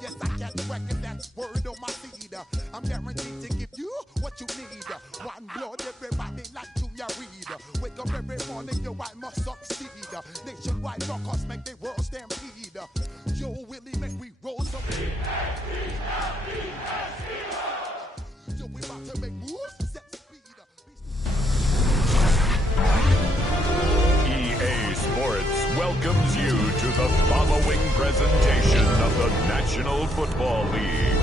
Yes, I can reckon that's word on my seed. I'm guaranteed to give you what you need. One blood, everybody like Junior Reed. Wake up every morning, yo, I must succeed. Nationwide knockouts make the world stampede. Yo, Willie, make we roll some. Yo, we about to make moves, set speed. EA Sports welcomes you to the following presentation of the National Football League.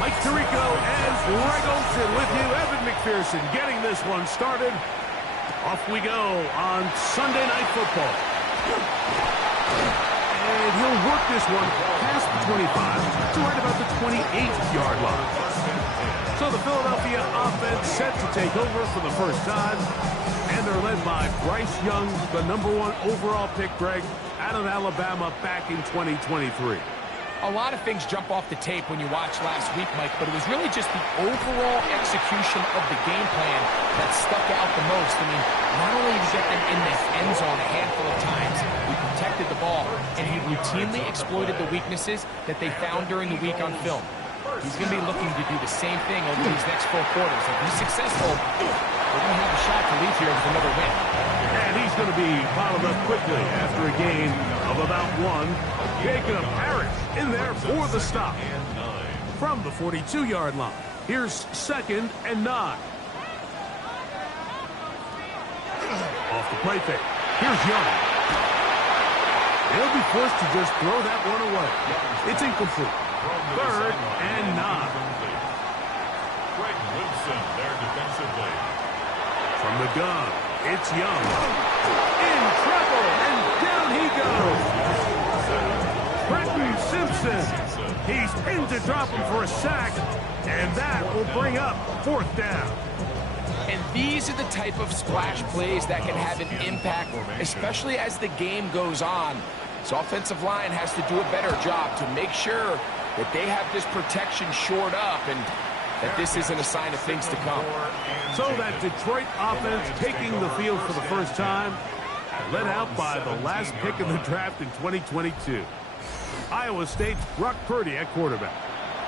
Mike Tirico and Greg Olsen with you. Evan McPherson getting this one started. Off we go on Sunday Night Football. And he'll work this one past the 25 to right about the 28-yard line. So the Philadelphia offense set to take over for the first time. And they're led by Bryce Young, the #1 overall pick, Greg, out of Alabama back in 2023. A lot of things jump off the tape when you watch last week, Mike, but it was really just the overall execution of the game plan that stuck out the most. I mean, not only did he get them in the end zone a handful of times, he protected the ball, and he routinely exploited the weaknesses that they found during the week on film. He's going to be looking to do the same thing over these next 4 quarters. If he's successful, we're going to have a shot to leave here with another win. And he's going to be followed up quickly after a gain of about 1. Jacob Harris in there for the stop. From the 42-yard line, here's 2nd and 9. Off the play fake. Here's Young. He'll be forced to just throw that one away. It's incomplete. 3rd and 9. Greg Wilson there defensively. From the gun, it's Young. In trouble, and down he goes. Brenton Simpson. He's pinned to drop him for a sack, and that will bring up 4th down. And these are the type of splash plays that can have an impact, especially as the game goes on. So offensive line has to do a better job to make sure that they have this protection shored up and that this isn't a sign of things to come. So that Detroit offense taking the field for the first time, led out by the last pick in the draft in 2022. Iowa State's Brock Purdy at quarterback.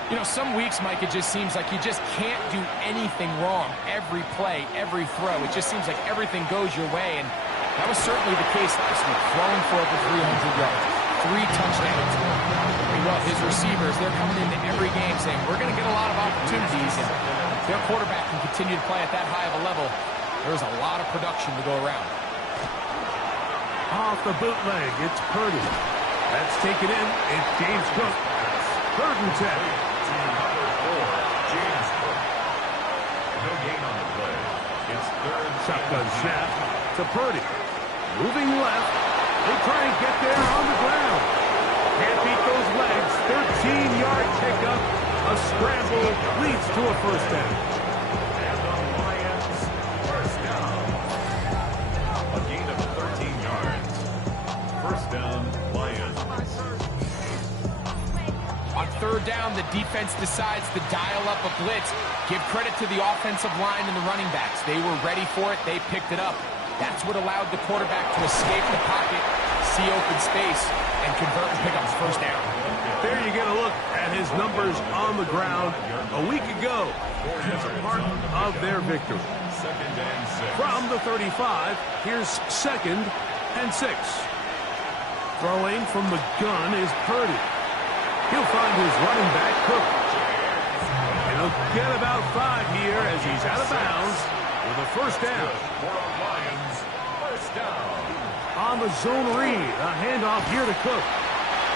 You know, some weeks, Mike, it just seems like you just can't do anything wrong. Every play, every throw, it just seems like everything goes your way, and that was certainly the case last week. Throwing for over 300 yards, 3 touchdowns. Well, his receivers, they're coming into every game saying, we're going to get a lot of opportunities, and if their quarterback can continue to play at that high of a level, there's a lot of production to go around. Off the bootleg, it's Purdy. That's taken in. It's James Cook. 3rd and 10. James Cook. No gain on the play. It's 3rd. Shotgun snap to Purdy. Moving left. They try and get there on the ground. Can't beat those legs. 13-yard pickup. A scramble leads to a 1st down. And the Lions, 1st down. A gain of 13 yards. 1st down, Lions. On 3rd down, the defense decides to dial up a blitz. Give credit to the offensive line and the running backs. They were ready for it. They picked it up. That's what allowed the quarterback to escape the pocket, see open space, and convert and pick up his 1st down. There you get a look at his numbers on the ground a week ago as a part of their victory. 2nd and 6. From the 35, here's 2nd and 6. Throwing from the gun is Purdy. He'll find his running back, Cook. And he'll get about 5 here as he's out of bounds with a 1st down. Lions, 1st down. On the zone read, a handoff here to Cook.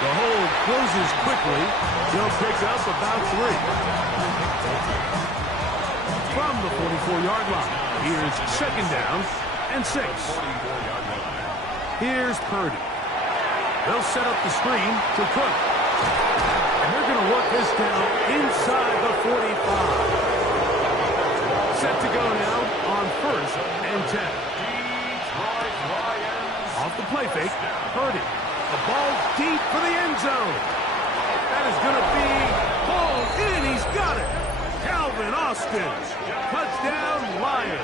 The hold closes quickly. He'll pick up about 3. From the 44-yard line, here's 2nd down and 6. Here's Purdy. They'll set up the screen to Cook. And they're going to work this down inside the 45. Set to go now on 1st and 10. Off the play fake, Purdy. The ball deep for the end zone. That is going to Austin. Touchdown, Lions.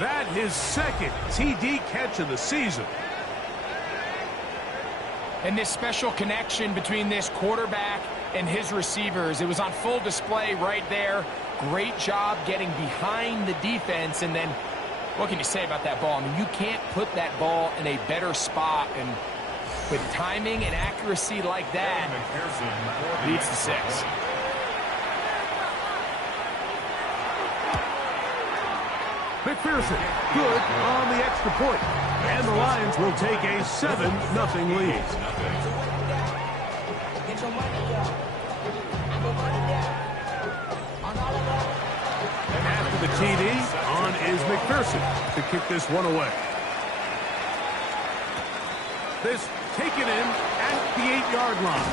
That his second TD catch of the season. And this special connection between this quarterback and his receivers, it was on full display right there. Great job getting behind the defense. And then, what can you say about that ball? I mean, you can't put that ball in a better spot. And with timing and accuracy like that, leads to 6. McPherson, good on the extra point. And the Lions will take a 7-0 lead. After the TD, on is McPherson to kick this one away. This taken in at the 8-yard line.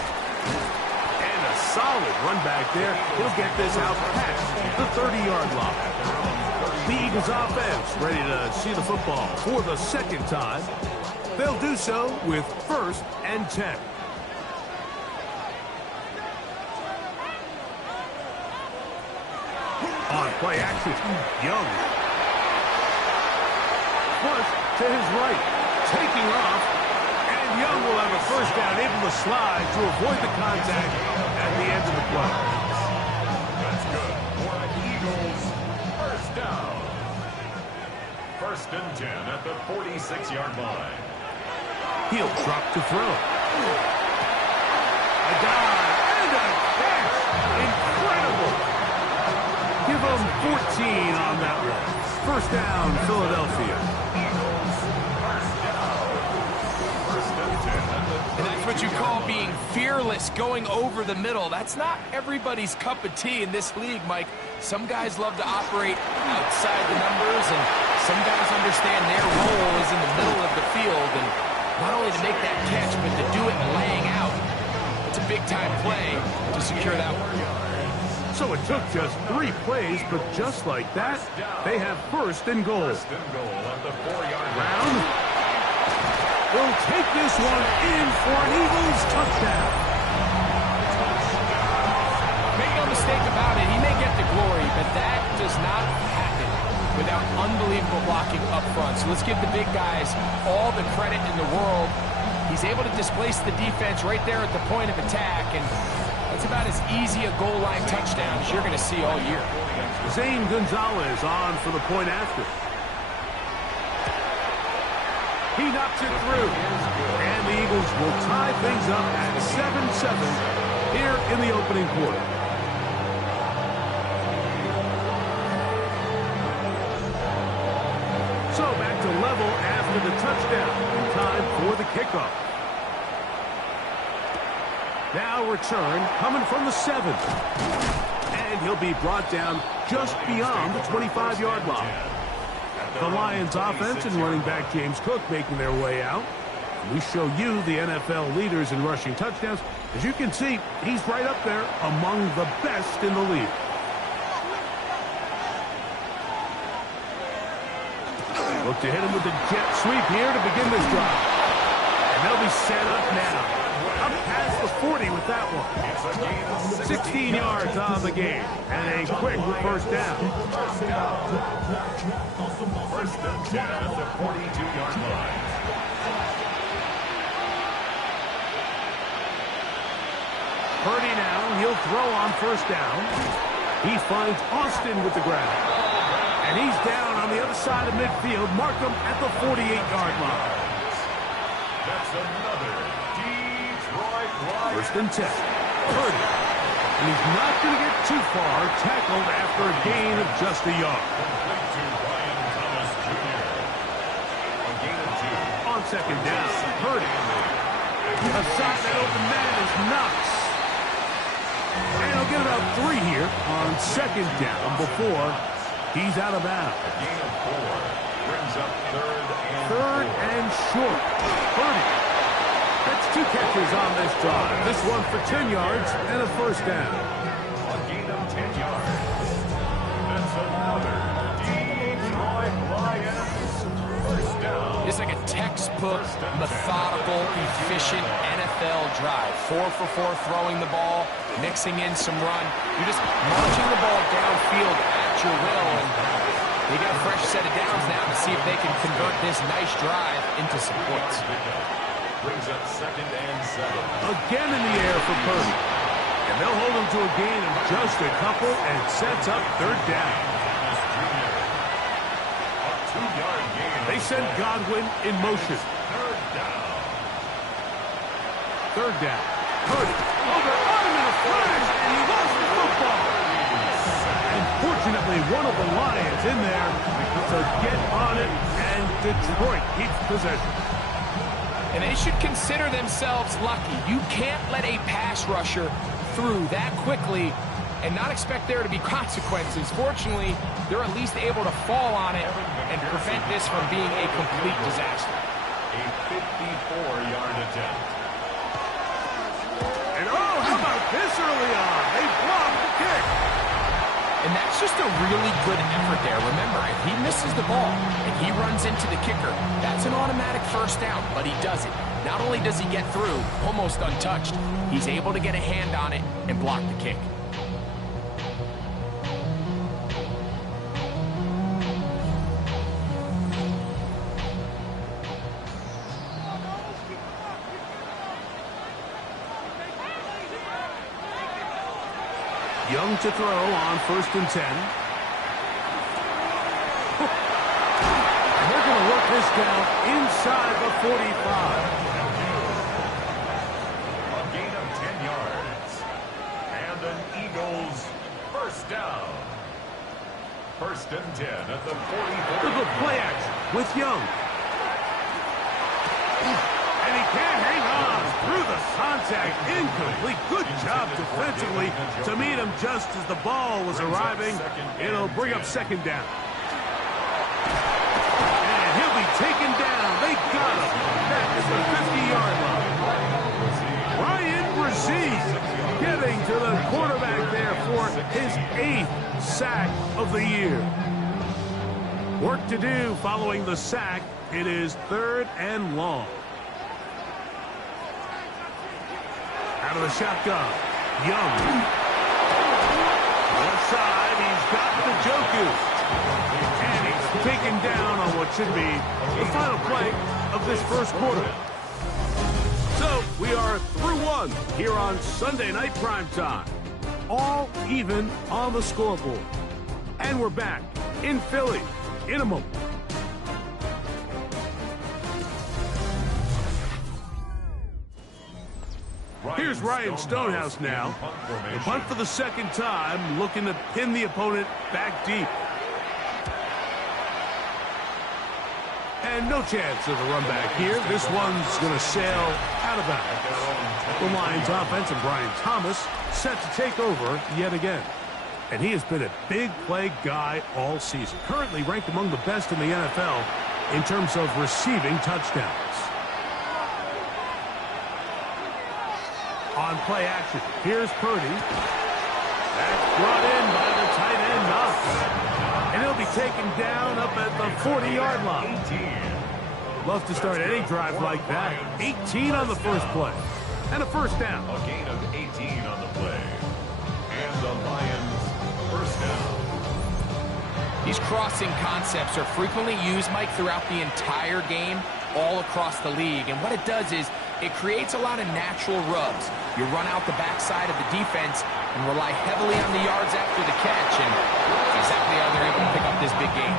And a solid run back there. He'll get this out past the 30-yard line. The Eagles offense ready to see the football for the second time. They'll do so with 1st and 10. On play action, Young. Flush to his right, taking off, and Young will have a first down, able to slide to avoid the contact at the end of the play. That's good for Eagles. First down. 1st and 10 at the 46-yard line. He'll drop to throw. A dive and a catch. Incredible. Give them 14 on that one. 1st down, Philadelphia. And that's what you call being fearless, going over the middle. That's not everybody's cup of tea in this league, Mike. Some guys love to operate outside the numbers, and some guys understand their role is in the middle of the field, and not only to make that catch, but to do it laying out. It's a big-time play to secure that one. So it took just 3 plays, but just like that, they have 1st and goal. 1st and goal at the 4-yard line. Brown will take this one in for an Eagles touchdown. Make no mistake about it, he may get the glory, but that does not happen without unbelievable blocking up front. So let's give the big guys all the credit in the world. He's able to displace the defense right there at the point of attack, and that's about as easy a goal line touchdown as you're going to see all year. Zane Gonzalez on for the point after. He knocks it through, and the Eagles will tie things up at 7-7 here in the opening quarter. So back to level after the touchdown, and time for the kickoff. Now return coming from the 7. And he'll be brought down just beyond the 25-yard line. The Lions offense and running back James Cook making their way out. We show you the NFL leaders in rushing touchdowns. As you can see, he's right up there among the best in the league. Look to hit him with the jet sweep here to begin this drive. And they'll be set up now. Up past the 40 with that one. 16 yards on the game. And a quick 1st down. 1st and 10 at the 42-yard line. Purdy now. He'll throw on 1st down. He finds Austin with the grab. And he's down on the other side of midfield. Mark him at the 48-yard line. That's another Detroit Lions. 1st and 10. Purdy. And he's not going to get too far. Tackled after a gain of just a yard. Complete to Brian Thomas Jr. A gain of 2. On 2nd down, Purdy. A shot that open man is Knox. And he'll get about 3 here on 2nd down before he's out of bounds. A gain of 4 brings up 3rd and short. Purdy. That's 2 catches on this drive. This one for 10 yards and a 1st down. A gain of 10 yards. That's another Detroit Lions 1st down. This is like a textbook, methodical, efficient NFL drive. 4 for 4 throwing the ball, mixing in some run. You're just marching the ball downfield at your will, and they got a fresh set of downs now to see if they can convert this nice drive into some points. Brings up 2nd and 7. Again in the air for Purdy. And they'll hold him to a gain of just a couple and sets up 3rd down. A 2-yard gain. They send Godwin in motion. 3rd down. Purdy over on him in a flash, and he lost the football. And fortunately, one of the Lions in there to get on it, and Detroit keeps possession. And they should consider themselves lucky. You can't let a pass rusher through that quickly and not expect there to be consequences. Fortunately, they're at least able to fall on it and prevent this from being a complete disaster. A 54-yard attempt. And oh, how about this early on? They blocked the kick. And that's just a really good effort there. Remember, if he misses the ball and he runs into the kicker, that's an automatic 1st down, but he does it. Not only does he get through, almost untouched, he's able to get a hand on it and block the kick. Young to throw on 1st and 10. And they're going to work this down inside the 45. A gain of 10 yards. And an Eagles 1st down. 1st and 10 at the 44. Look at play action with Young. And he can't hang on through the contact. Incomplete. Good job defensively to meet him just as the ball was arriving. It'll bring up 2nd down. And he'll be taken down. They got him. Back at the 50-yard line. Ryan Brzee getting to the quarterback there for his 8th sack of the year. Work to do following the sack. It is 3rd and long. Out of the shotgun. Young. Left side, he's got Njoku. And he's taken down on what should be the final play of this 1st quarter. So, we are through 1 here on Sunday Night Primetime. All even on the scoreboard. And we're back in Philly in a moment. Here's Ryan Stonehouse now. The punt for the 2nd time, looking to pin the opponent back deep. And no chance of a run back here. This one's going to sail out of bounds. The Lions offense and Brian Thomas set to take over yet again. And he has been a big play guy all season. Currently ranked among the best in the NFL in terms of receiving touchdowns. On play action, here's Purdy. That's brought in by the tight end, Knox. And he'll be taken down up at the 40-yard line. Love to start any drive like that. 18 on the first play. And a 1st down. A gain of 18 on the play. And the Lions 1st down. These crossing concepts are frequently used, Mike, throughout the entire game, all across the league. And what it does is it creates a lot of natural rubs. You run out the backside of the defense and rely heavily on the yards after the catch, and that's exactly how they're able to pick up this big game.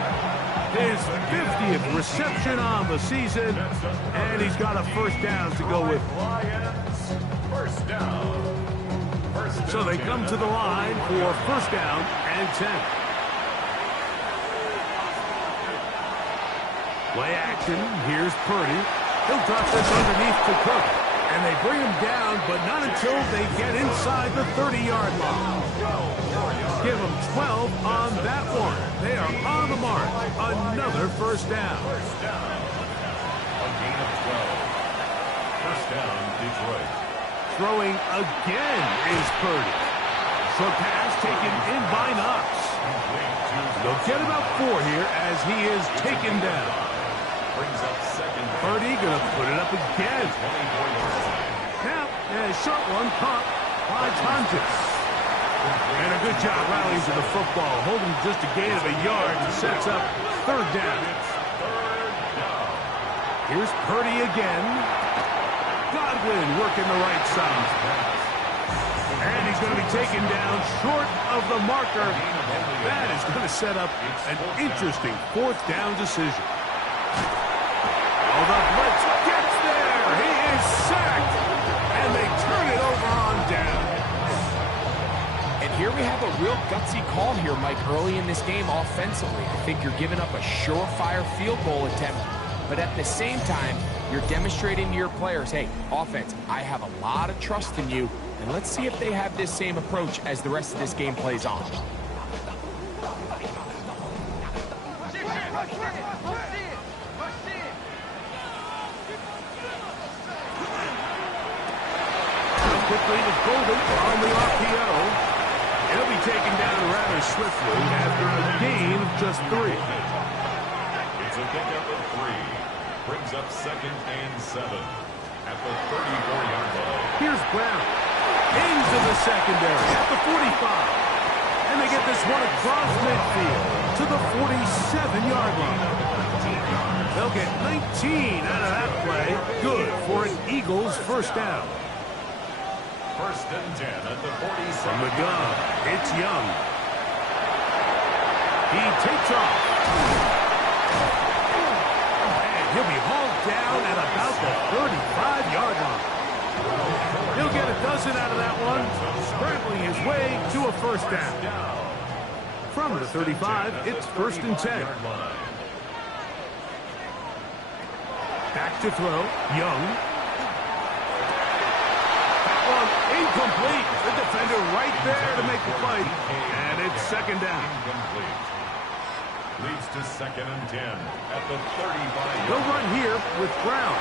His 50th reception on the season, and he's got a 1st down to go with. Lions 1st down. So they come to the line for 1st down and 10. Play action. Here's Purdy. He'll drop this underneath to Cook. And they bring him down, but not until they get inside the 30-yard line. Give them 12 on that one. They are on the mark. Another 1st down. A gain of 12. 1st down, Detroit. Throwing again is Purdy. Short pass taken in by Knox. They'll get about 4 here as he is taken down. Brings up second. Purdy going to put it up again. 24-yard line. Now, a short one caught by Tontis. And a good job rallying to the football, holding just a gain of a yard and sets up third down. Here's Purdy again. Godwin working the right side. And he's going to be taken down short of the marker. And that is going to set up an interesting fourth down decision. Oh, the blitz gets there. He is sacked. And they turn it over on down. And here we have a real gutsy call here, Mike, early in this game offensively. I think you're giving up a surefire field goal attempt. But at the same time, you're demonstrating to your players, hey, offense, I have a lot of trust in you. And let's see if they have this same approach as the rest of this game plays on. Quickly to Golden on the RPO. He'll be taken down rather swiftly after a gain of just 3. It's a pickup of 3. Brings up second and 7 at the 34-yard line. Here's Brown into the secondary at the 45. And they get this one across midfield to the 47-yard line. They'll get 19 out of that play. Good for an Eagles first down. First and 10 at the 47. From the gun, it's Young. He takes off. And he'll be hauled down at about the 35-yard line. He'll get a dozen out of that one, scrambling his way to a first down. From the 35, it's first and 10. Back to throw, Young. Incomplete. The defender right there to make the play. And it's second down. Incomplete. Leads to second and 10 at the 35. He'll run here with Brown.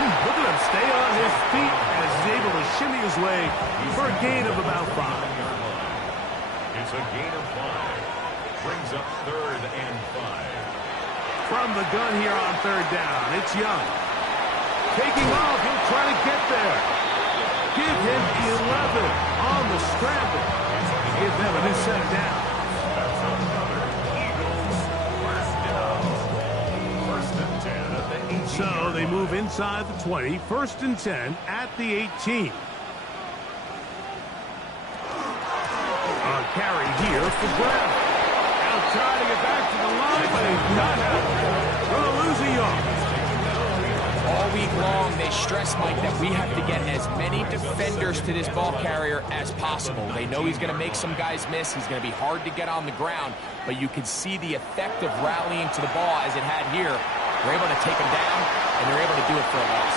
Look at him stay on his feet as he's able to shimmy his way for a gain of about 5. It's a gain of 5. Brings up third and 5. From the gun here on third down, it's Young. Taking off, he'll try to get there. Give him 11 on the scramble. Give them a new set down. That's another Eagles first down. First and 10 at the 18. So they move inside the 20. First and 10 at the 18. A carry here for Brown. Now trying to get back to the line, but he's not happening. Going to lose a yard. All week long, they stress, Mike, that we have to get as many defenders to this ball carrier as possible. They know he's going to make some guys miss. He's going to be hard to get on the ground, but you can see the effect of rallying to the ball as it had here. They're able to take him down, and they're able to do it for a loss.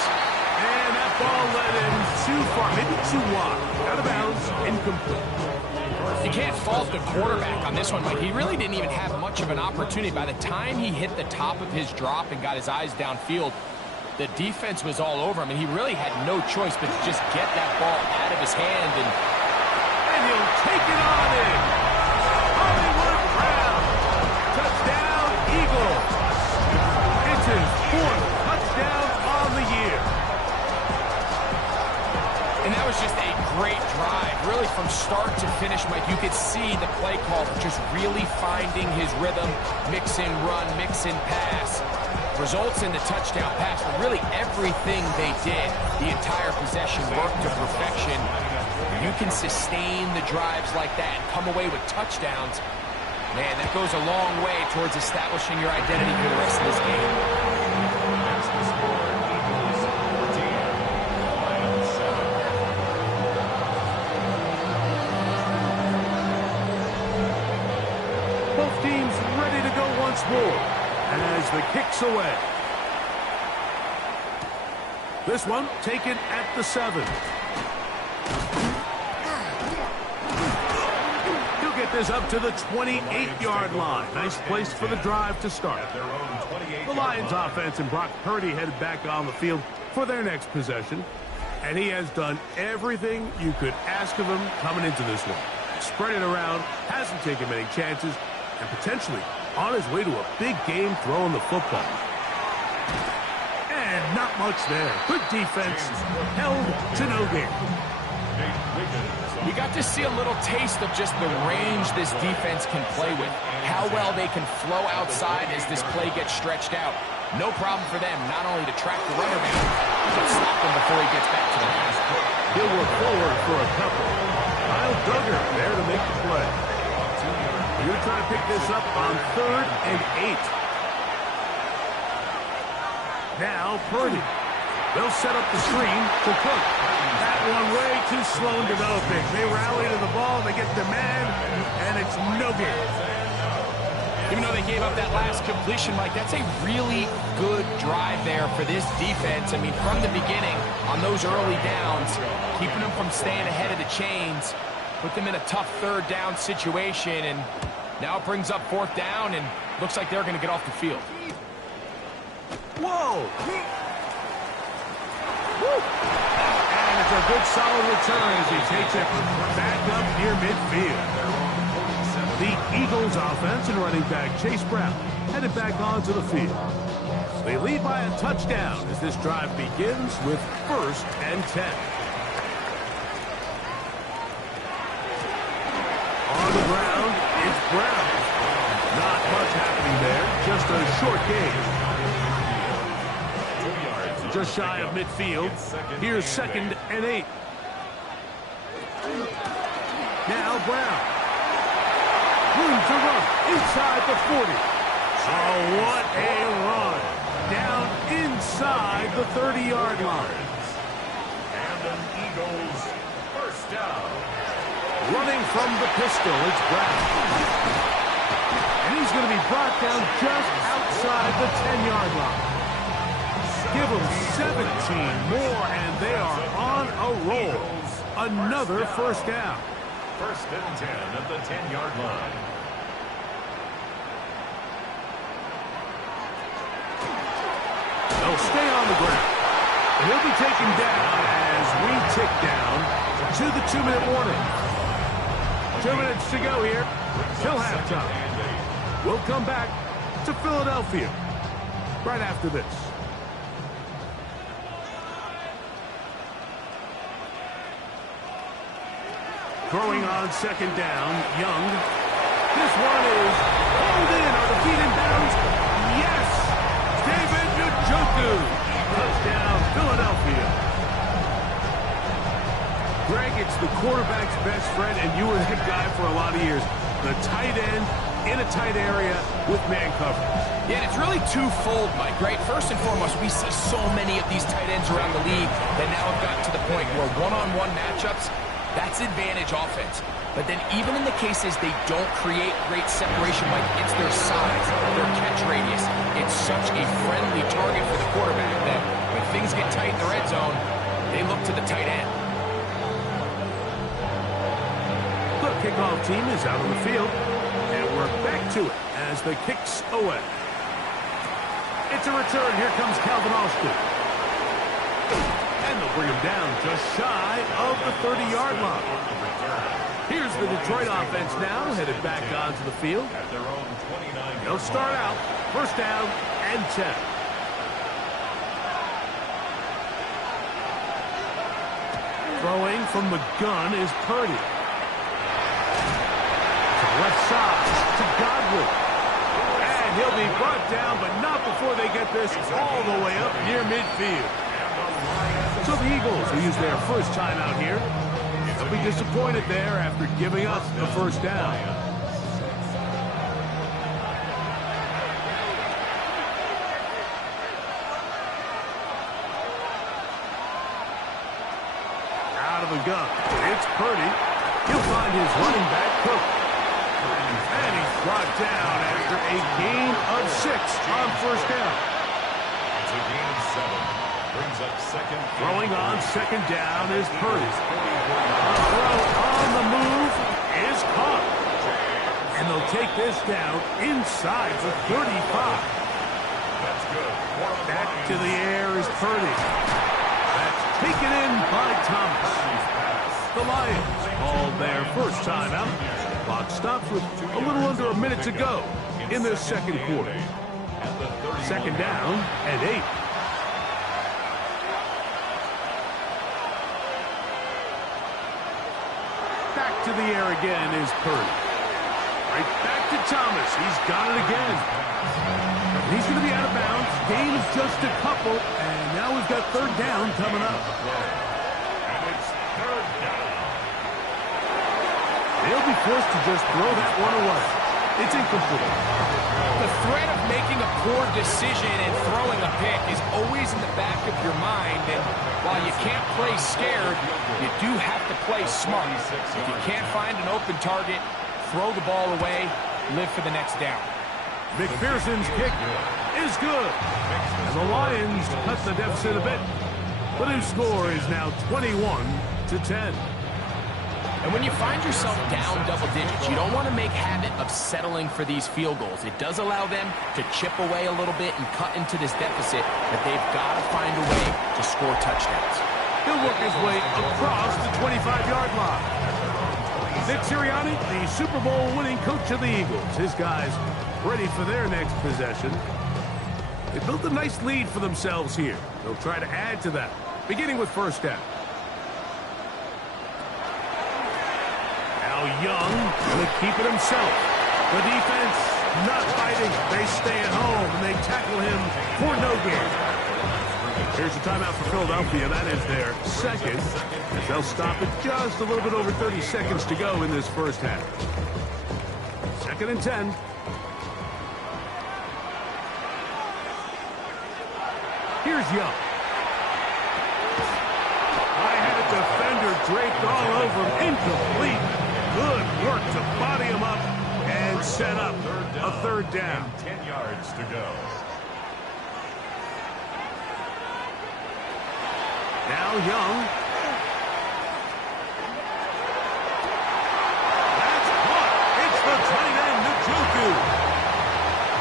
And that ball led him too far, maybe too wide. Out of bounds, incomplete. You can't fault the quarterback on this one, Mike. He really didn't even have much of an opportunity. By the time he hit the top of his drop and got his eyes downfield, the defense was all over him, and he really had no choice but to just get that ball out of his hand. And he'll take it on in. Hollywood Brown. Touchdown, Eagles. It's his 4th touchdown on the year. And that was just a great drive, really from start to finish, Mike. You could see the play call just really finding his rhythm, mix in run, mix in pass. Results in the touchdown pass, but really everything they did, the entire possession worked to perfection. You can sustain the drives like that and come away with touchdowns. Man, that goes a long way towards establishing your identity for the rest of this game. That's the score. Eagles 14, Lions 7. Both teams ready to go once more as the kick's away. This one taken at the 7. He'll get this up to the 28-yard line. Nice place for the drive to start. The Lions offense and Brock Purdy headed back on the field for their next possession. And he has done everything you could ask of him coming into this one. Spread it around, hasn't taken many chances, and potentially On his way to a big game throwing the football. And not much there. Good defense. Held to no gain. We got to see a little taste of just the range this defense can play with. How well they can flow outside as this play gets stretched out. No problem for them, not only to track the runner down, but stop him before he gets back to the pass. He'll work forward for a couple. Kyle Duggar there to make the play. You're going to try to pick this up on 3rd and 8. Now Purdy. They'll set up the screen to Cook. That one way too slow in developing. They rally to the ball, they get the man, and it's no good. Even though they gave up that last completion, Mike, that's a really good drive there for this defense. I mean, from the beginning, on those early downs, keeping them from staying ahead of the chains, put them in a tough 3rd down situation, and now it brings up 4th down, and looks like they're going to get off the field. Whoa! And it's a good solid return as he takes it back up near midfield. The Eagles offense and running back Chase Brown headed back onto the field. They lead by a touchdown as this drive begins with 1st and 10. On the ground, it's Brown. Not much happening there, just a short gain. Just shy of midfield. Here's 2nd and 8. Now Brown. Room to run inside the 40. Oh, what a run. Down inside the 30-yard line. And an Eagles 1st down. Running from the pistol, it's Brown. And he's going to be brought down just outside the 10-yard line. Give them 17 more, and they are on a roll. Another 1st down. 1st and 10 at the 10-yard line. They'll stay on the ground. And he'll be taken down as we tick down to the 2-minute warning. 2 minutes to go here till halftime. We'll come back to Philadelphia right after this. Throwing on 2nd down, Young. This one is pulled in. Are the feet in bounds? Yes! David Njoku. Touchdown, Philadelphia. Greg, it's the quarterback's best friend, and you were that guy for a lot of years. The tight end in a tight area with man coverage. Yeah, and it's really twofold, Mike, right? First and foremost, we see so many of these tight ends around the league that now have gotten to the point where one-on-one matchups, that's advantage offense. But then even in the cases they don't create great separation, Mike, it's their size, their catch radius. It's such a friendly target for the quarterback that when things get tight in the red zone, they look to the tight end. The kickoff team is out on the field, and we're back to it as the kick's away. It's a return. Here comes Calvin Austin. And they'll bring him down just shy of the 30-yard line. Here's the Detroit offense now, headed back onto the field. At their own 29. They'll start out 1st down and 10. Throwing from the gun is Purdy. To the left side to Godwin. And he'll be brought down, but not before they get this all the way up near midfield. So the Eagles will use their first time out here. They'll be disappointed there after giving up the 1st down. Out of the gun. It's Purdy. He'll find his running back, Cook. And he's brought down after a gain of 6 on 1st down. It's a gain of 7. Brings up 2nd. Throwing on 2nd down is Purdy. The throw on the move is caught. And they'll take this down inside the 35. That's good. Back to the air is Purdy. That's taken in by Thomas. The Lions called their first time out. Clock stops with a little under a minute to go in the second quarter. Second down and 8. Back to the air again is Purdy. Right back to Thomas. He's got it again. He's going to be out of bounds. Gain is just a couple. And now we've got third down coming up. And it's third down. They'll be forced to just throw that one away. It's incomplete. The threat of making a poor decision and throwing a pick is always in the back of your mind. And while you can't play scared, you do have to play smart. If you can't find an open target, throw the ball away, live for the next down. McPherson's kick is good. And the Lions cut the deficit a bit. The new score is now 21-10. And when you find yourself down double digits, you don't want to make habit of settling for these field goals. It does allow them to chip away a little bit and cut into this deficit, but they've got to find a way to score touchdowns. He'll work his way across the 25-yard line. Nick Sirianni, the Super Bowl winning coach of the Eagles. His guys ready for their next possession. They built a nice lead for themselves here. They'll try to add to that, beginning with first down. Now Young going to keep it himself. The defense not fighting. They stay at home, and they tackle him for no gain. Here's a timeout for Philadelphia. That is their second, as they'll stop it just a little bit over 30 seconds to go in this first half. Second and 10. Here's Young. I had a defender draped all over him. Incomplete. Good work to body him up and set up a third down. 10 yards to go. Now Young. That's caught. It's the tight end, Njoku.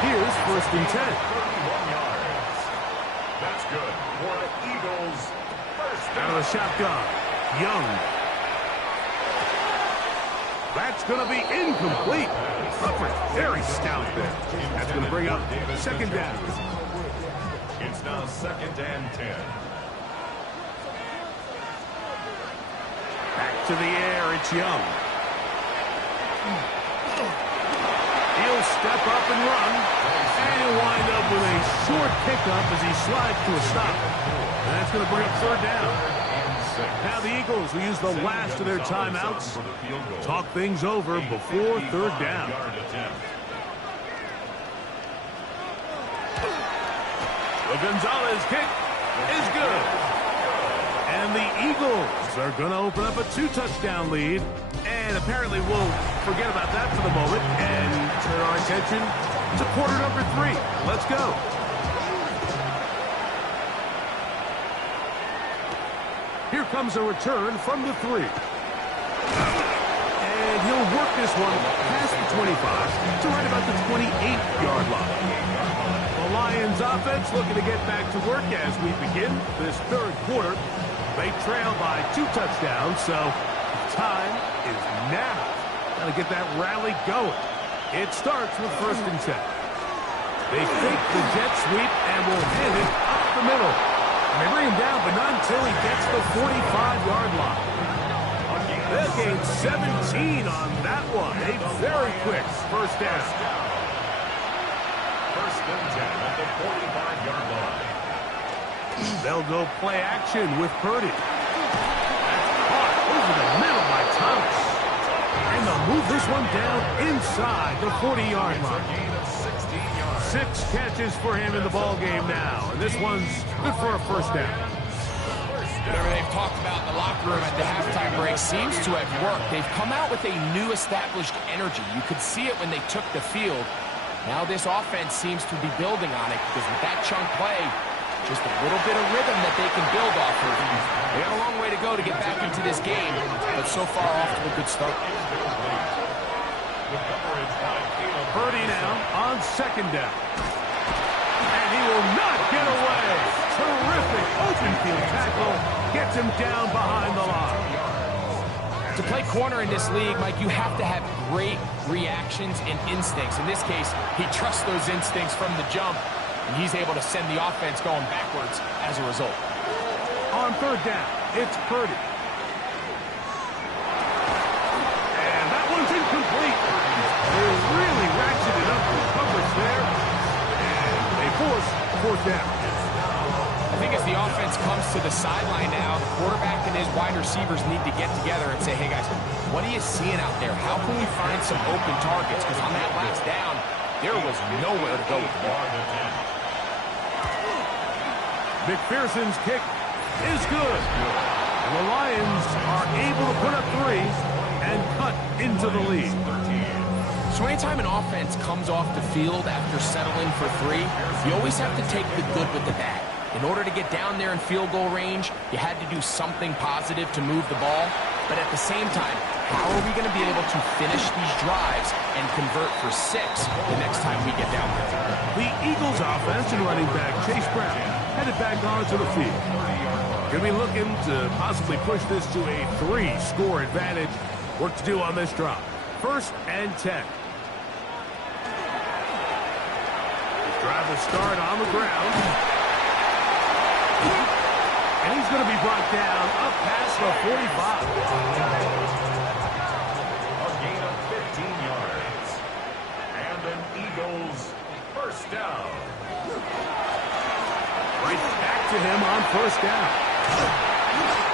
Here's first and 10. 31 yards. That's good for the Eagles. First Out of the shotgun. Young. That's going to be incomplete. Crawford, very stout there. That's going to bring up second down. It's now second and 10. Back to the air, it's Young. He'll step up and run. And he'll wind up with a short pickup as he slides to a stop. And that's going to bring up third down. Now the Eagles will use the last of their timeouts. Talk things over before third down. The Gonzalez kick is good. And the Eagles are going to open up a 2-touchdown lead. And apparently we'll forget about that for the moment and turn our attention to quarter number 3. Let's go. Here comes a return from the 3. And he'll work this one past the 25 to right about the 28-yard line. The Lions offense looking to get back to work as we begin this third quarter. They trail by 2 touchdowns, so time is now. Got to get that rally going. It starts with first and 10. They fake the jet sweep and will hand it up the middle. They bring him down, but not until he gets the 45-yard line. They'll gain 17 on that one. A very quick first down. First and 10 at the 45-yard line. They'll go play action with Purdy. That's caught over the middle by Thomas. And they'll move this one down inside the 40-yard line. 6 catches for him in the ball game now. And this one's good for a first down. Whatever they've talked about in the locker room at the halftime break seems to have worked. They've come out with a new established energy. You could see it when they took the field. Now this offense seems to be building on it because with that chunk play, just a little bit of rhythm that they can build off of. They got a long way to go to get back into this game, but so far off to a good start. Purdy now on second down. And he will not get away. Terrific open field tackle. Gets him down behind the line. To play corner in this league, Mike, you have to have great reactions and instincts. In this case, he trusts those instincts from the jump, and he's able to send the offense going backwards as a result. On third down, it's Purdy. And that one's incomplete. They really ratcheted up the coverage there, and they force fourth down. I think as the offense comes to the sideline now, the quarterback and his wide receivers need to get together and say, hey, guys, what are you seeing out there? How can we find some open targets? Because on that last down, there was nowhere to go with the ball. McPherson's kick is good. And the Lions are able to put up 3 and cut into the lead. So anytime an offense comes off the field after settling for 3, you always have to take the good with the bad. In order to get down there in field goal range, you had to do something positive to move the ball. But at the same time, how are we going to be able to finish these drives and convert for 6 the next time we get down there? The Eagles offense and running back Chase Brown headed back onto the field. Going to be looking to possibly push this to a 3-score advantage. Work to do on this drive. 1st and 10. This drive will start on the ground. And he's going to be brought down up past the 45. A gain of 15 yards. And an Eagles first down. Right back to him on 1st down.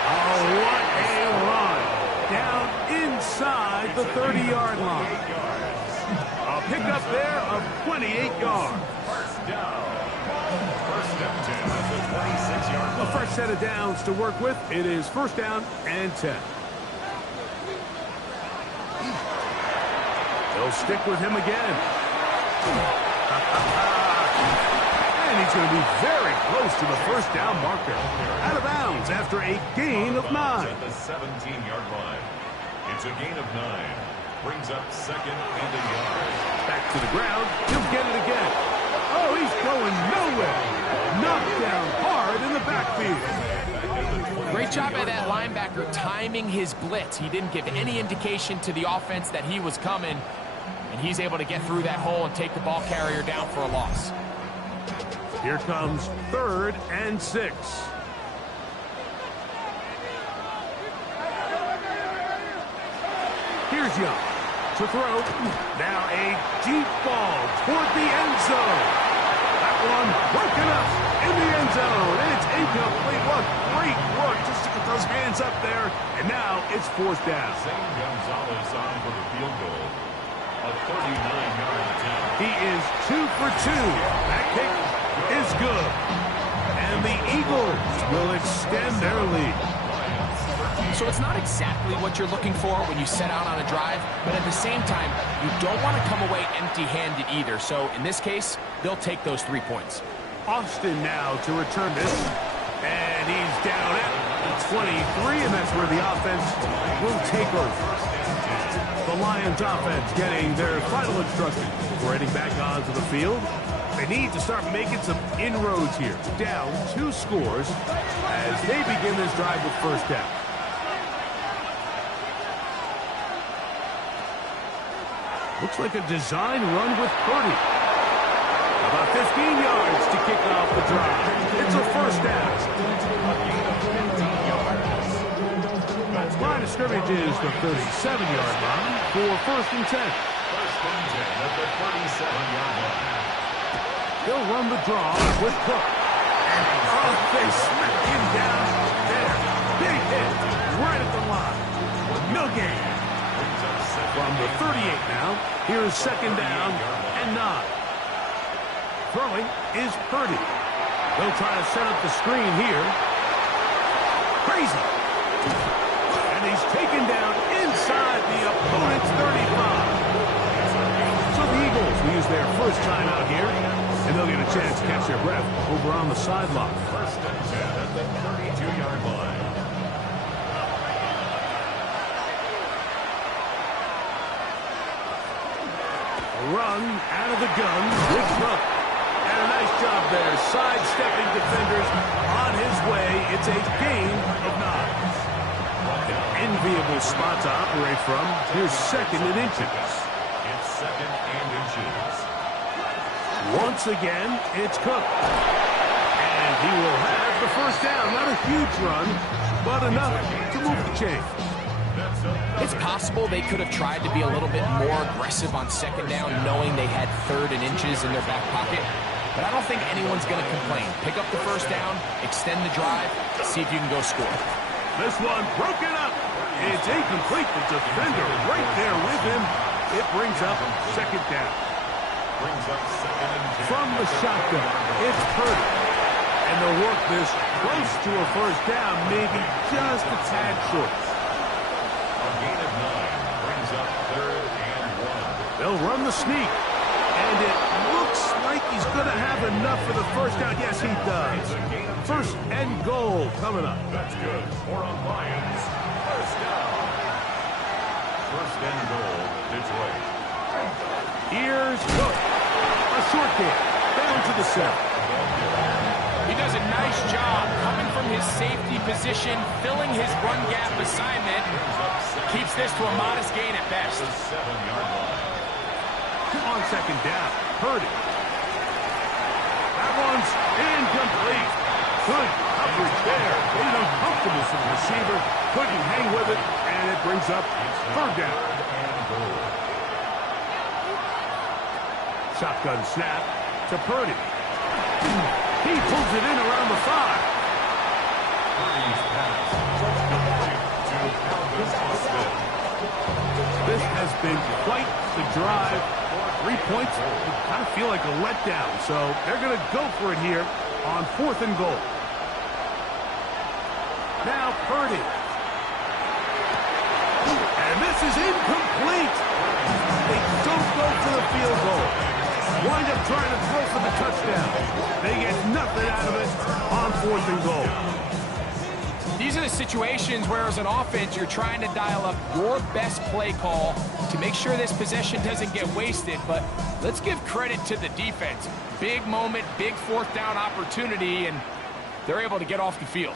Oh, what a run. Down inside the 30-yard line. A pickup there of 28 yards. First down. First and 10 at the 26-yard line. A fresh set of downs to work with. It is 1st down and 10. They'll stick with him again. And he's going to be very close to the 1st down marker. Out of bounds after a gain of 9. At the 17-yard line. It's a gain of 9. Brings up 2nd and a yard. Back to the ground. He'll get it again. Oh, he's going nowhere. Knocked down hard in the backfield. Great job by that linebacker timing his blitz. He didn't give any indication to the offense that he was coming, and he's able to get through that hole and take the ball carrier down for a loss. Here comes 3rd and 6. Here's Young to throw. Now a deep ball toward the end zone. That one broken up in the end zone. And it's incomplete. What great work just to get those hands up there. And now it's 4th down. Zane Gonzalez on for the field goal. A 39-yard attempt. He is 2 for 2. That kick is good. And the Eagles will extend their lead. So it's not exactly what you're looking for when you set out on a drive, but at the same time, you don't want to come away empty-handed either. So in this case, they'll take those 3 points. Austin now to return this. And he's down at 23, and that's where the offense will take over. The Lions offense getting their final instructions before heading back onto the field. They need to start making some inroads here. Down 2 scores as they begin this drive with 1st down. Looks like a design run with Purdy. About 15 yards to kick off the drive. It's a 1st down. Line of scrimmage is the 37-yard line for 1st and 10. 1st and 10 at the 37-yard line. He'll run the draw with Cook. Oh, they smack him down there. Big hit right at the line. No gain. From the 38 now, here's 2nd down and 9. Throwing is Purdy. They'll try to set up the screen here. Crazy. And he's taken down inside the opponent's 35. So the Eagles will use their 1st time out here, and they'll get a chance to catch their breath over on the sideline. 1st and 10 at the 32-yard line. Run out of the gun with Cook. And a nice job there, sidestepping defenders on his way. It's a gain of 9. enviable spot to operate from. Here's second and inches. It's second and inches. Once again, it's Cook. And he will have the first down. Not a huge run, but enough to move the chains. It's possible they could have tried to be a little bit more aggressive on second down, knowing they had third and inches in their back pocket. But I don't think anyone's going to complain. Pick up the first down, extend the drive, see if you can go score. This one broken up. It's incomplete. The defender right there with him. It brings up second down. Brings up second and 10. From the shotgun, it's Purdy. And they'll work this close to a first down, maybe just a tad short. A gain of 9 brings up third and 1. They'll run the sneak. And it looks like he's going to have enough for the first down. Yes, he does. First and goal coming up. That's good for a Lions. First down. First and goal, Detroit. Here's Cook. A short game. Down to the center. He does a nice job coming from his safety position, filling his run gap assignment. Keeps this to a modest gain at best. 7-yard line. On second down, Purdy. That one's incomplete. Good coverage there. Made it uncomfortable for the receiver. Couldn't hang with it, and it brings up third down. Shotgun snap to Purdy. He pulls it in around the 5. Purdy's pass. This has been quite the drive. 3 points, kind of feel like a letdown, so they're going to go for it here on fourth and goal. Now Purdy. And this is incomplete. They don't go for the field goal. Wind up trying to throw for the touchdown. They get nothing out of it on fourth and goal. These are the situations where, as an offense, you're trying to dial up your best play call to make sure this possession doesn't get wasted. But let's give credit to the defense. Big moment, big fourth down opportunity, and they're able to get off the field.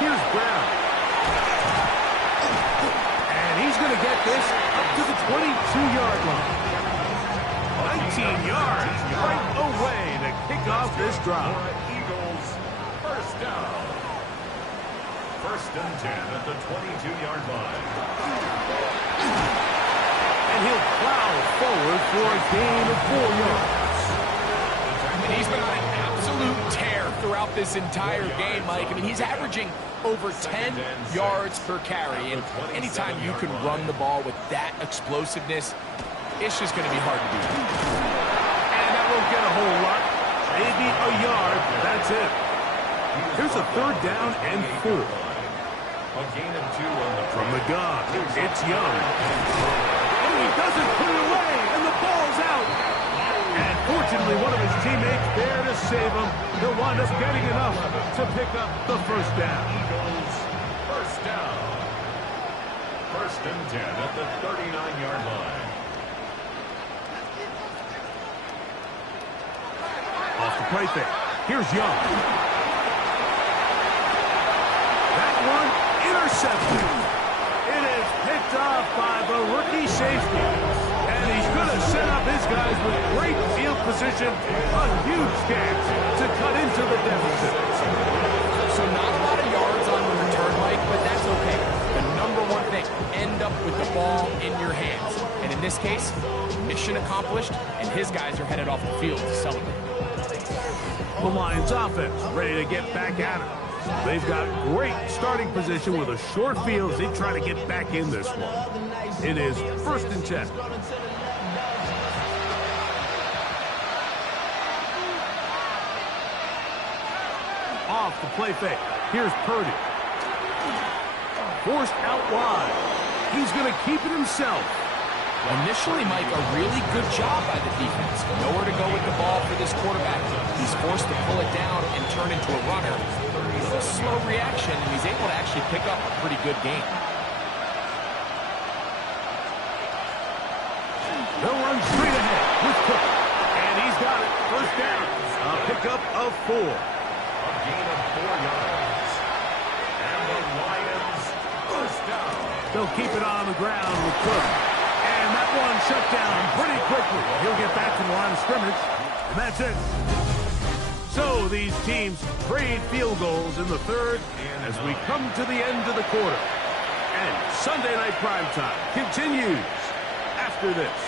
Here's Brown. And he's going to get this up to the 22-yard line. 19 yards right away to kick off this drive. Eagles, first down. First and 10 at the 22-yard line. And he'll plow forward for a gain of 4 yards. And he's been on an absolute tear throughout this entire game, Mike. I mean, he's averaging over 10 yards per carry. And anytime you can run the ball with that explosiveness, it's just going to be hard to do. And that won't get a whole lot. Maybe a yard. That's it. Here's a third down and 4. A gain of 2 on the From the gun, it's Young. Oh, he doesn't put it away, and the ball's out. And fortunately, one of his teammates there to save him. He'll wind up getting enough to pick up the first down. Eagles, first down. First and 10 at the 39-yard line. Off the play fake. Here's Young. That one intercepted. It is picked off by the rookie safety. And he's going to set up his guys with great field position. A huge chance to cut into the deficit. So not a lot of yards on the return, Mike, but that's okay. The number one thing, end up with the ball in your hands. And in this case, mission accomplished, and his guys are headed off the field to celebrate. The Lions offense ready to get back at it. They've got great starting position with a short field as they try to get back in this one. It is first and 10. Off the play fake. Here's Purdy. Forced out wide. He's going to keep it himself. Initially, Mike, a really good job by the defense. Nowhere to go with the ball for this quarterback. He's forced to pull it down and turn into a runner. A little slow reaction, and he's able to actually pick up a pretty good game. They'll run straight ahead with Cook. And he's got it. First down. A pickup of 4. A gain of 4 yards. And the Lions, first down. They'll keep it on the ground with Cook. And that one shut down pretty quickly. He'll get back to the line of scrimmage, and that's it. So these teams trade field goals in the third as we come to the end of the quarter. And Sunday Night Primetime continues after this.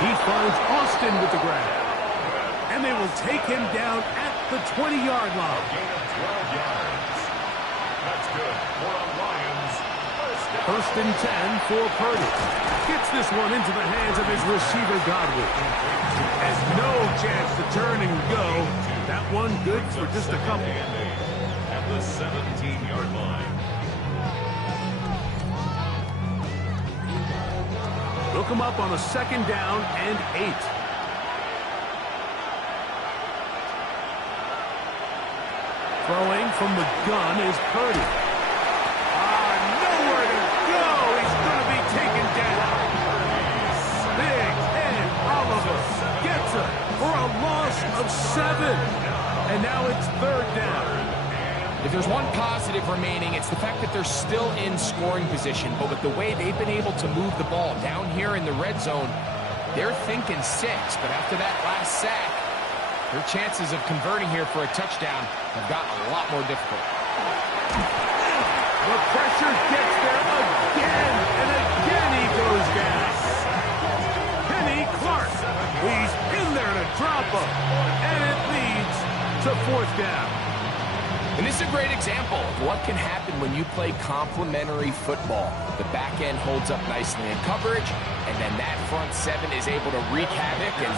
He finds Austin with the grab. And they will take him down at the 20-yard line. Gain of 12 yards. That's good for the Lions. First and 10 for Purdy. Gets this one into the hands of his receiver, Godwin. Has no chance to turn and go. That one good for just a couple. At the 17-yard line. Look him up on a second down and 8. Throwing from the gun is Purdy. Nowhere to go. He's going to be taken down. Big Ed Oliver gets it for a loss of 7. And now it's third down. If there's one positive remaining, it's the fact that they're still in scoring position. But with the way they've been able to move the ball down here in the red zone, they're thinking 6. But after that last sack, their chances of converting here for a touchdown have gotten a lot more difficult. The pressure gets there again, and again he goes down. Kenny Clark, he's in there to drop him, and it leads to fourth down. And this is a great example of what can happen when you play complementary football. The back end holds up nicely in coverage, and then that front 7 is able to wreak havoc and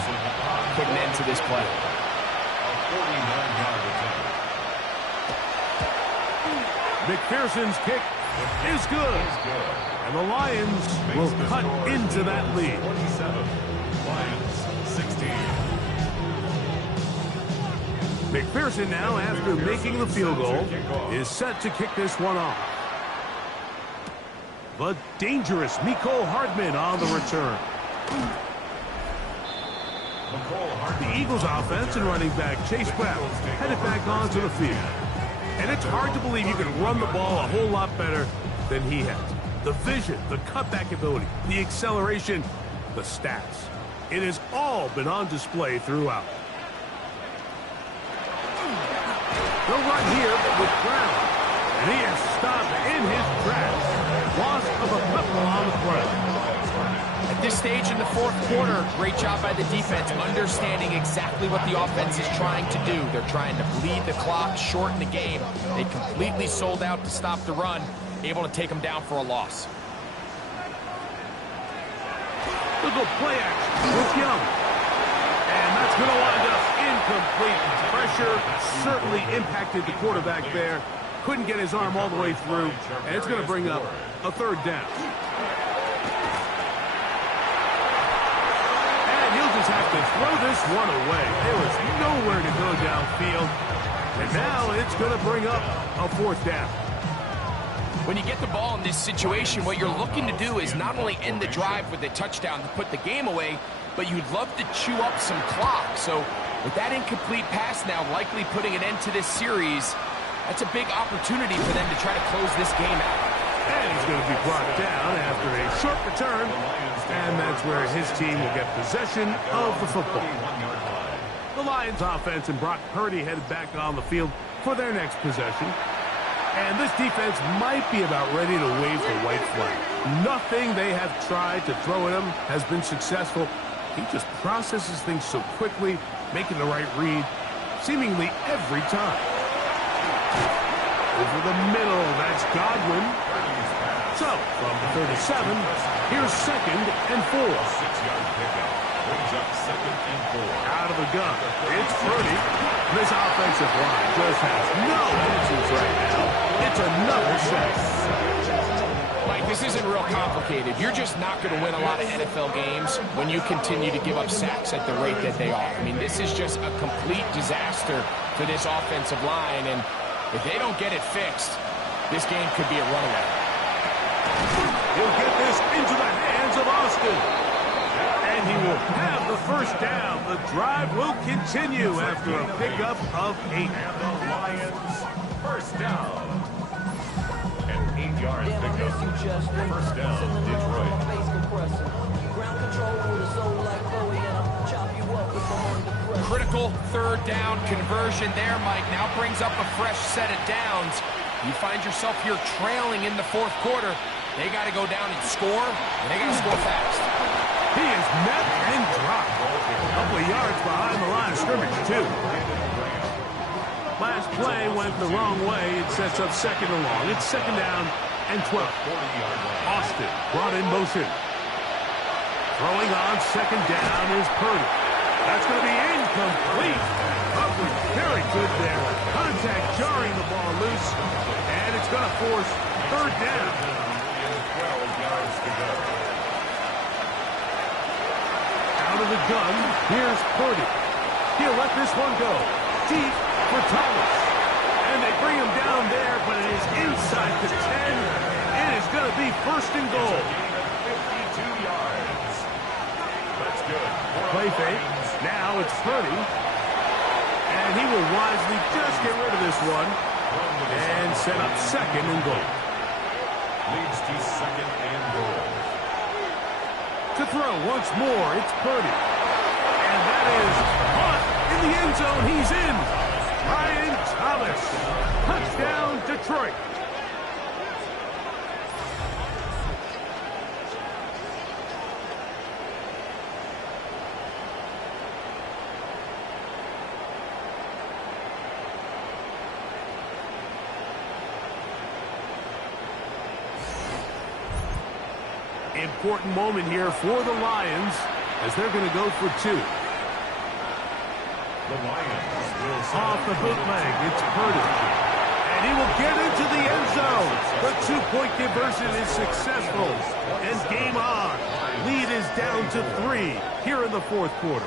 put an end to this play. A 49-yard attempt. McPherson's kick is good. And the Lions will cut into that lead. 27. Lions, 16. McPherson now, after making the field goal, is set to kick this one off. The dangerous Mecole Hardman on the return. The Eagles offense and running back Chase Brown headed back onto the field. And it's hard to believe you can run the ball a whole lot better than he has. The vision, the cutback ability, the acceleration, the stats. It has all been on display throughout. They'll run here with Brown. And he is stopped in his tracks. Loss of a couple on the play. At this stage in the fourth quarter, great job by the defense, understanding exactly what the offense is trying to do. They're trying to bleed the clock, shorten the game. They completely sold out to stop the run, able to take them down for a loss. They'll go play action with Young. And that's going to wind up incomplete. Pressure certainly impacted the quarterback there. Couldn't get his arm all the way through. And it's going to bring up a third down. And he'll just have to throw this one away. There was nowhere to go downfield. And now it's going to bring up a fourth down. When you get the ball in this situation, what you're looking to do is not only end the drive with a touchdown to put the game away, but you'd love to chew up some clock. So with that incomplete pass now likely putting an end to this series, that's a big opportunity for them to try to close this game out. And he's going to be brought down after a short return. And that's where his team will get possession of the football. The Lions offense and Brock Purdy headed back on the field for their next possession. And this defense might be about ready to wave the white flag. Nothing they have tried to throw at him has been successful. He just processes things so quickly, making the right read, seemingly every time. Over the middle, that's Godwin. So, from the 37, here's 2nd and 4. 6-yard pickup. Brings up 2nd and 4. Out of the gun, it's Purdy. This offensive line just has no answers right now. It's another sack. Mike, this isn't real complicated. You're just not going to win a lot of NFL games when you continue to give up sacks at the rate that they are. I mean, this is just a complete disaster for this offensive line, and if they don't get it fixed, this game could be a runaway. He'll get this into the hands of Austin. And And he will have the first down. The drive will continue after a pickup of 8. And the Lions, first down. An 8-yard pickup. First down, Detroit. Critical third down conversion there, Mike. Now brings up a fresh set of downs. You find yourself here trailing in the fourth quarter. They got to go down and score, and they got to score fast. He is met and dropped. A couple of yards behind the line of scrimmage, too. Last play went the wrong way. It sets up second and long. It's second down and 12. Austin brought in motion. Throwing on second down is Purdy. That's going to be incomplete. Coverage very good there. Contact jarring the ball loose. And it's going to force third down. 12 yards to go. Out of the gun, here's Purdy. He'll let this one go. Deep for Thomas. And they bring him down there, but it is inside the 10. It is going to be first and goal. 52 yards. That's good. Play fake. Now it's Purdy. And he will wisely just get rid of this one and set up second and goal. Leads to second and goal. To throw once more, it's Purdy. And that is caught in the end zone. He's in. Ryan Thomas. Touchdown, Detroit. Important moment here for the Lions as they're going to go for 2. The Lions will Off the bootleg, it's Purdy. And he will get into the end zone. The 2-point conversion is successful. And game on. Lead is down to 3 here in the fourth quarter.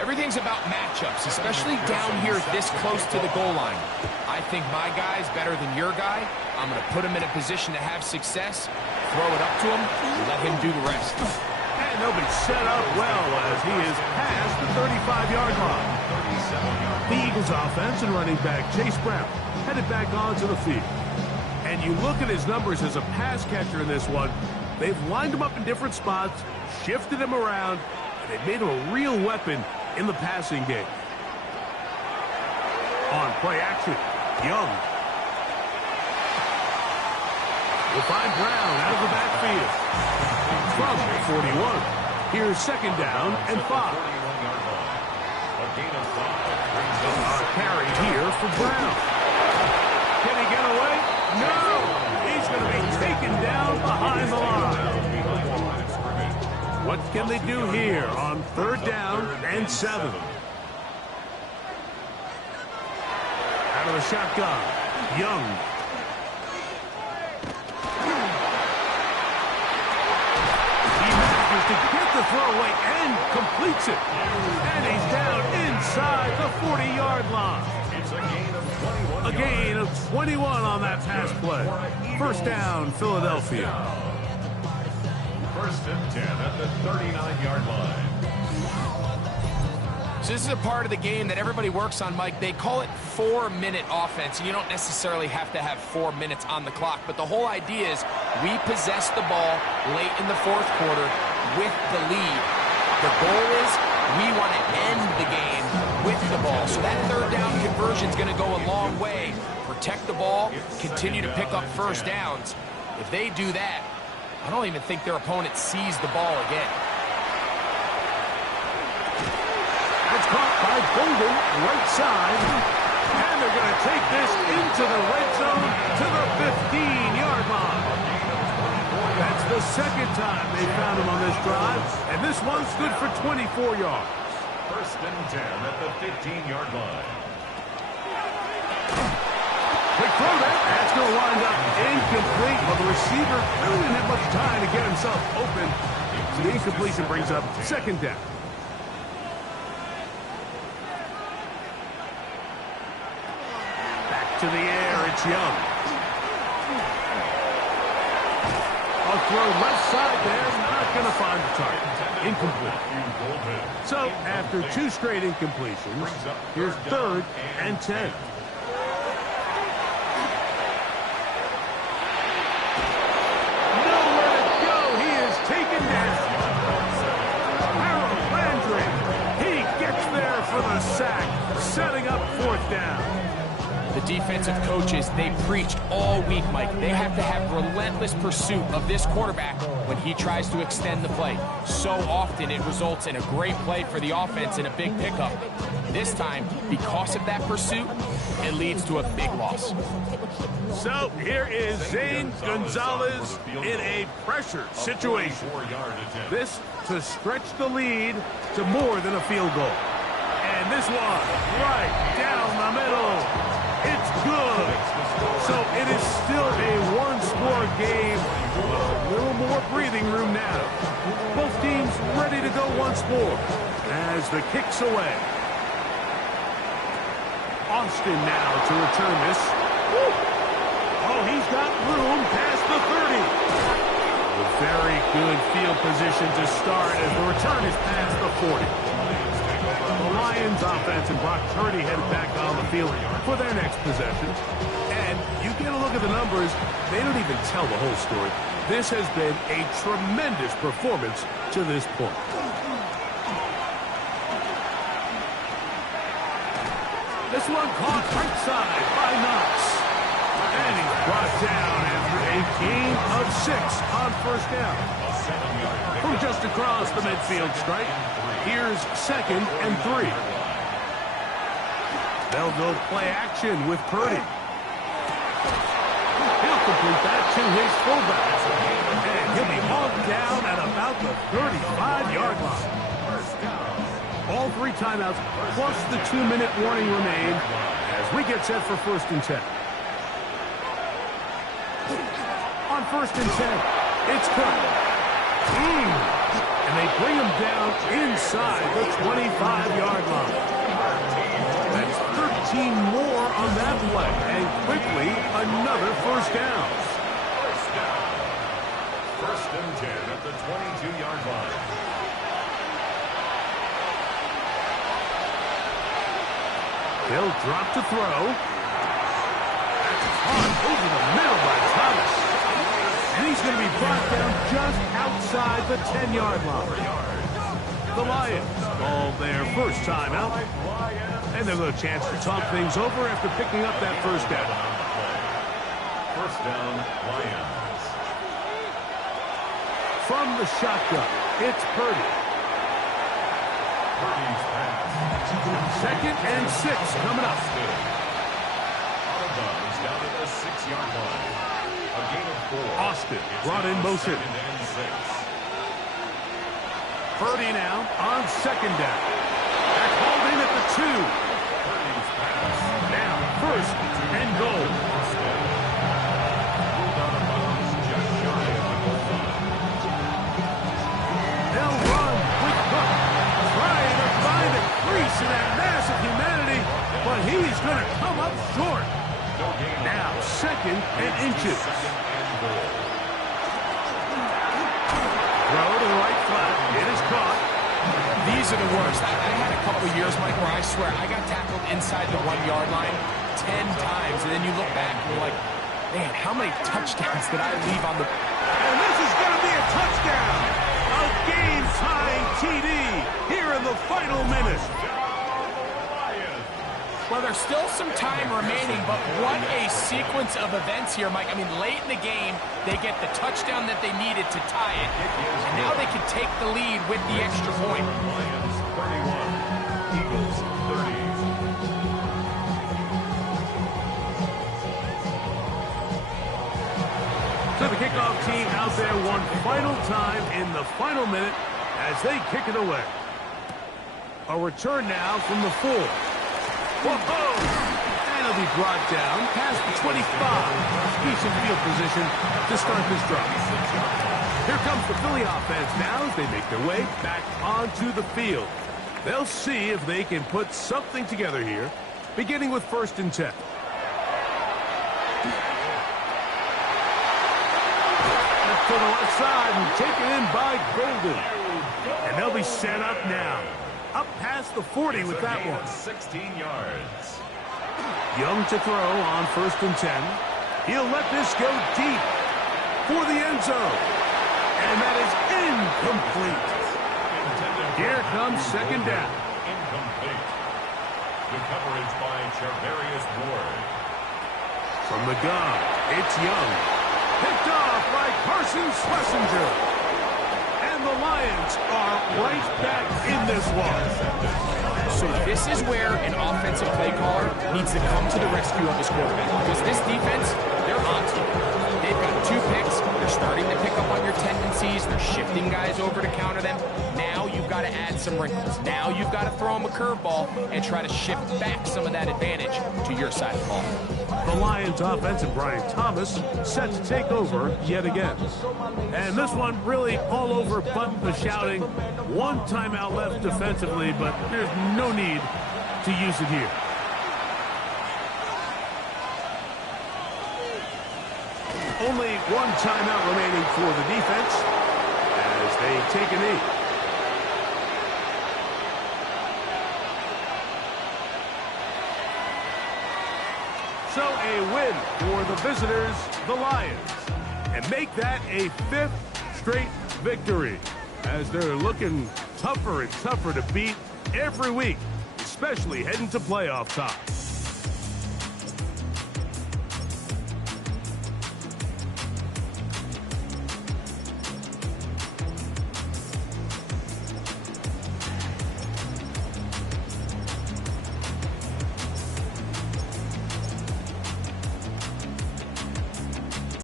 Everything's about matchups, especially down here this close to the goal line. I think my guy's better than your guy. I'm going to put him in a position to have success, throw it up to him, let him do the rest. And nobody set up well as he is past the 35-yard line. The Eagles offense and running back Chase Brown headed back onto the field. And you look at his numbers as a pass catcher in this one. They've lined him up in different spots, shifted him around, and they've made him a real weapon in the passing game. On play action, Young will find Brown out of the backfield. From 41, here's second down and 5. A gain of 5. A carry here for Brown. Can he get away? No! He's going to be taken down behind the line. What can they do here on third down and 7? Out of the shotgun, Young. He manages to get the throw away and completes it. And he's down inside the 40-yard line. It's a gain of 21. A gain of 21 on that pass play. First down, Philadelphia. First and 10 at the 39-yard line. So this is a part of the game that everybody works on, Mike. They call it 4-minute offense. You don't necessarily have to have 4 minutes on the clock, but the whole idea is we possess the ball late in the fourth quarter with the lead. The goal is we want to end the game with the ball. So that third down conversion is going to go a long way. Protect the ball, continue to pick up first downs. If they do that, I don't even think their opponent sees the ball again. It's caught by Golden, right side. And they're going to take this into the red zone to the 15-yard line. That's the second time they found him on this drive, and this one's good for 24 yards. First and 10 at the 15-yard line. Quick throw there. That's going to wind up incomplete. Well, the receiver really didn't have much time to get himself open. So the incompletion brings up second down. Back to the air. It's Young. A throw left side there. Not going to find the target. Incomplete. So after two straight incompletions, here's 3rd and 10. Sack, setting up 4th down. The defensive coaches, they preached all week, Mike. They have to have relentless pursuit of this quarterback when he tries to extend the play. So often it results in a great play for the offense and a big pickup. This time, because of that pursuit, it leads to a big loss. So here is Zane Gonzalez in a pressure situation. This to stretch the lead to more than a field goal. And this one, right down the middle. It's good. So it is still a one-score game. A little more breathing room now. Both teams ready to go once more as the kick's away. Austin now to return this. Woo. Oh, he's got room past the 30. A very good field position to start as the return is past the 40. The Lions offense and Brock Purdy headed back on the field for their next possession. And you get a look at the numbers, they don't even tell the whole story. This has been a tremendous performance to this point. This one caught right side by Knox. And he's brought down after a gain of 6 on 1st down. From just across the midfield stripe, here's 2nd and 3. They'll go play action with Purdy. He'll complete that to his fullback. And he'll be hauled down at about the 35-yard line. All 3 timeouts plus the 2-minute warning remain as we get set for 1st and 10. On 1st and 10, it's cut. And they bring him down inside the 25-yard line. That's 13 more on that play, and quickly another 1st down. 1st and 10 at the 22-yard line. They'll drop to throw. On over the middle by Thomas. And he's going to be brought down just outside the 10-yard line. The Lions call their first timeout. And they'll have a chance to talk things over after picking up that 1st down. 1st down, Lions. From the shotgun, it's Purdy. Purdy's pass. 2nd and 6 coming up. Down to the 6-yard line. A gain of 4. Austin brought in motion. Purdy now on 2nd down. They're called in at the 2. Now 1st and goal. They'll run with Cook, trying to find a crease in that mass of humanity, but he's going to come up short. Now 2nd and inches. Throw to the right flat. It is caught. These are the worst. I had a couple of years, Mike, where I swear I got tackled inside the 1-yard line 10 times, and then you look back and you're like, man, how many touchdowns did I leave on the... And this is going to be a touchdown. A game-tying TD here in the final minute. Well, there's still some time remaining, but what a sequence of events here, Mike. I mean, late in the game, they get the touchdown that they needed to tie it, and now they can take the lead with the extra point. Lions 31, Eagles 30. So So the kickoff team out there one final time in the final minute as they kick it away. A return now from the 4. Whoa! And it'll be brought down past the 25. Decent field position to start this drive. Here comes the Philly offense now as they make their way back onto the field. They'll see if they can put something together here, beginning with 1st and 10. To the left side and taken in by Golden. And they'll be set up now. Up past the 40 with that one. 16 yards. Young to throw on 1st and 10. He'll let this go deep for the end zone. And that is incomplete. Here comes 2nd down. Incomplete. The coverage by Charvarius Ward. From the gun, it's Young. Picked off by Carson Schlesinger. And the Lions are right back in this one. So this is where an offensive play caller needs to come to the rescue of his quarterback. Because this defense, they're onto you. They've got 2 picks. They're starting to pick up on your tendencies. They're shifting guys over to counter them. Now you've got to add some wrinkles. Now you've got to throw them a curveball and try to shift back some of that advantage to your side of the ball. The Lions offense and Brian Thomas set to take over yet again. And this one really all over but the shouting. 1 timeout left defensively, but there's no need to use it here. Only 1 timeout remaining for the defense as they take a knee. So a win for the visitors, the Lions, and make that a 5th straight victory as they're looking tougher and tougher to beat every week, especially heading to playoff time.